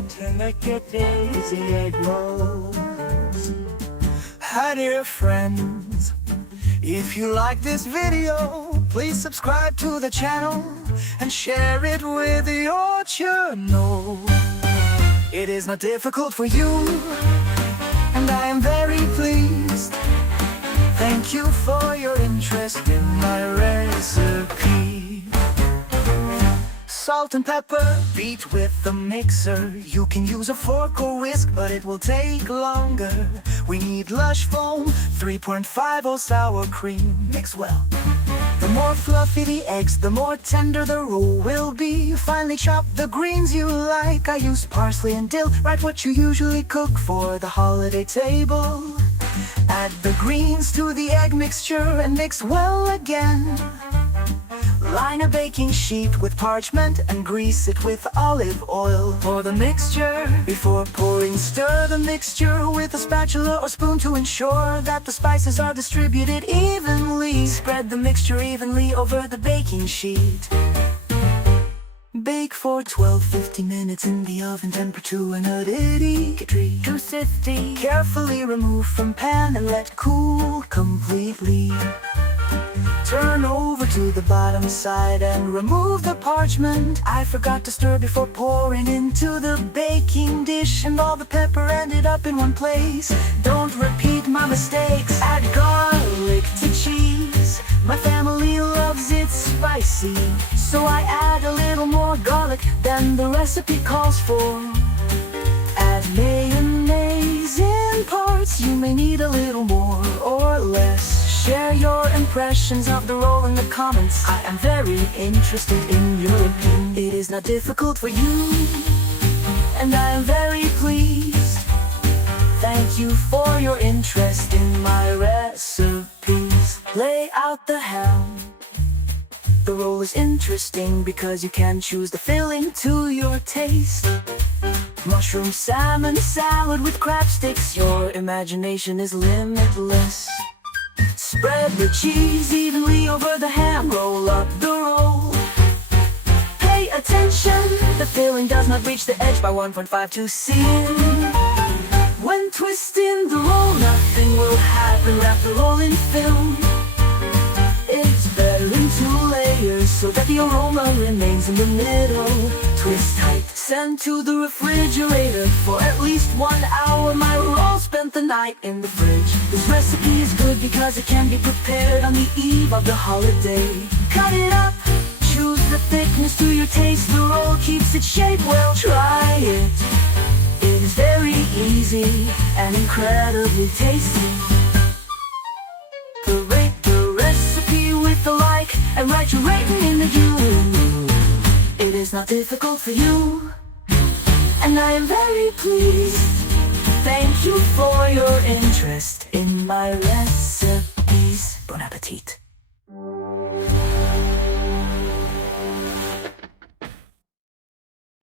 to make it easy egg rolls. Hi dear friends, if you like this video, please subscribe to the channel and share it with your channel. It is not difficult for you, and I am very pleased. Thank you for your interest in my recipe. Salt and pepper, beat with the mixer. You can use a fork or whisk, but it will take longer. We need lush foam, 3.50 sour cream. Mix well. The more fluffy the eggs, the more tender the roll will be. Finally chop the greens you like. I use parsley and dill, right what you usually cook for the holiday table. Add the greens to the egg mixture and mix well again. Line a baking sheet with parchment and grease it with olive oil. Pour the mixture. Before pouring, stir the mixture with a spatula or spoon to ensure that the spices are distributed evenly. Spread the mixture evenly over the baking sheet. Bake for 12-15 minutes in the oven, temperature 250. Carefully remove from pan and let cool completely. Turn over to the bottom side and remove the parchment. I forgot to stir before pouring into the baking dish, and all the pepper ended up in one place. Don't repeat my mistakes. Add garlic to cheese. My family loves it spicy, so I add a little more garlic than the recipe calls for. Add mayonnaise in parts. You may need a little more or less. Share your impressions of the roll in the comments. I am very interested in your opinion. It is not difficult for you, and I am very pleased. Thank you for your interest in my recipes. Lay out the ham. The roll is interesting because you can choose the filling to your taste. Mushroom salmon salad with crab sticks. Your imagination is limitless. Spread the cheese evenly over the ham. Roll up the roll. Pay attention, the filling does not reach the edge by 1.5 to seal. When twisting the roll, nothing will happen. Wrap the roll in film. It's better in 2 layers so that the aroma remains in the middle. Twist tight, send to the refrigerator for at least 1 hour. My roll spent the night in the fridge. This recipe is good because it can be prepared on the eve of the holiday. Cut it up, choose the thickness to your taste. The roll keeps its shape well. Try it. It is very easy and incredibly tasty. Rate the recipe with a like and write your rating in the review. It is not difficult for you, and I am very pleased. Thank you for your interest in my recipes. Bon appetit.